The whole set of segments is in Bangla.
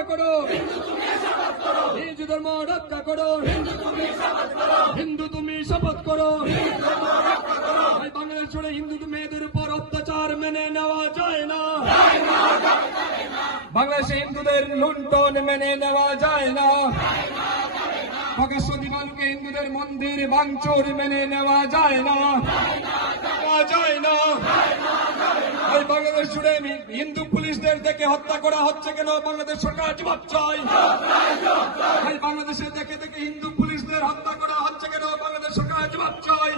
রক্ষা করো, হিন্দু ধর্ম রক্ষা করো, হিন্দু তুমি শপথ করো। বাংলাদেশ জুড়ে হিন্দু মেয়েদের উপর অত্যাচার মেনে নেওয়া যায় না, বাংলাদেশে হিন্দুদের লুণ্ঠন মেনে নেওয়া যায় না, প্রকাশ্য দিবালুকে হিন্দুদের মন্দির ভাঙচুর মেনে নেওয়া যায় না, যায় না। এই বাংলাদেশ জুড়ে হিন্দু পুলিশদের দেখে হত্যা করা হচ্ছে কেন? বাংলাদেশ সরকার জবাব চাই। এই বাংলাদেশে দেখে দেখে হিন্দু পুলিশদের হত্যা করা হচ্ছে কেন? বাংলাদেশ সরকার জবাব চাই।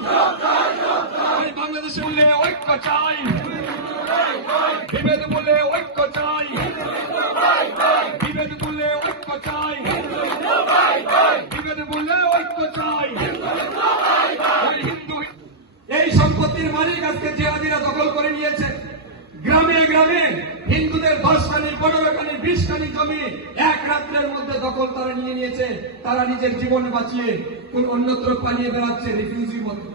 এই বাংলাদেশে বলে ঐক্য চাই, বিভেদ বলে ঐক্য চাই, বিভেদ বলে ঐক্য চাই, বিভেদ বলে ঐক্য চাই। হিন্দু এই সম্পত্তির মালিক আজকে জিহাদিরা দখল করে নিয়েছে। গ্রামে গ্রামে হিন্দুদের 10 খানি 15 খানি 20 খানি জমি এক রাত্রের মধ্যে দখল তারা নিয়ে নিয়েছে। তারা নিজের জীবন বাঁচিয়ে অন্যত্র পালিয়ে বেড়াচ্ছে রিফিউজির মতো।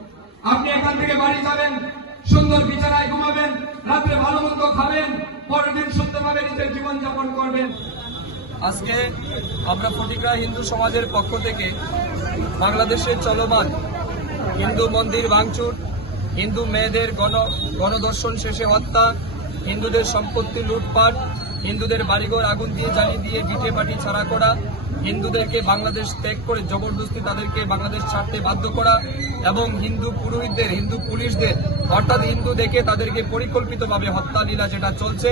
আপনি এখান থেকে বাড়ি যাবেন, সুন্দর বিছানায় ঘুমাবেন, রাত্রে ভালো মন্দ খাবেন, পরের দিন সুন্দরভাবে নিজের জীবন যাপন করবেন। আজকে আমরা ফটিকরা হিন্দু সমাজের পক্ষ থেকে বাংলাদেশে চলমান হিন্দু মন্দির ভাঙচুর, হিন্দু মেয়েদের গণধর্ষণ শেষে হত্যা, হিন্দুদের সম্পত্তি লুটপাট, হিন্দুদের বাড়িঘর আগুন দিয়ে জ্বালিয়ে দিয়ে ভিটে মাটি ছাড়া করা, হিন্দুদেরকে বাংলাদেশ ত্যাগ করে জবরদস্তি তাদেরকে বাংলাদেশ ছাড়তে বাধ্য করা এবং হিন্দু পুরোহিতদের, হিন্দু পুলিশদের অর্থাৎ হিন্দু দেখে তাদেরকে পরিকল্পিতভাবে হত্যা লীলা যেটা চলছে,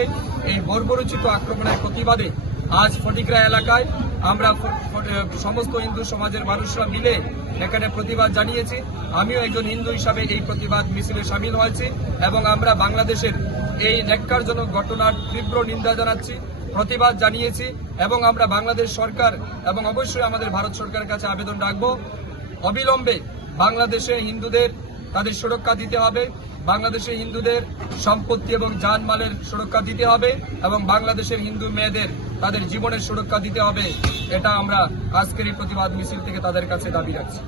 এই বর্বরোচিত আক্রমণের প্রতিবাদে আজ ফটিকরা এলাকায় আমরা সমস্ত হিন্দু সমাজের মানুষরা মিলে এখানে প্রতিবাদ জানিয়েছি। আমিও একজন হিন্দু হিসাবে এই প্রতিবাদ মিছিলে সামিল হয়েছি এবং আমরা বাংলাদেশের এই ন্যাক্কারজনক ঘটনার তীব্র নিন্দা জানাচ্ছি, প্রতিবাদ জানিয়েছি এবং আমরা বাংলাদেশ সরকার এবং অবশ্যই আমাদের ভারত সরকারের কাছে আবেদন রাখব, অবিলম্বে বাংলাদেশে হিন্দুদের তাদের সুরক্ষা দিতে হবে, বাংলাদেশে হিন্দুদের সম্পত্তি এবং জানমালের সুরক্ষা দিতে হবে এবং বাংলাদেশের হিন্দু মেয়েদের তাদের জীবনের সুরক্ষা দিতে হবে। এটা আমরা আজকের এই প্রতিবাদ মিছিল থেকে তাদের কাছে দাবি রাখছি।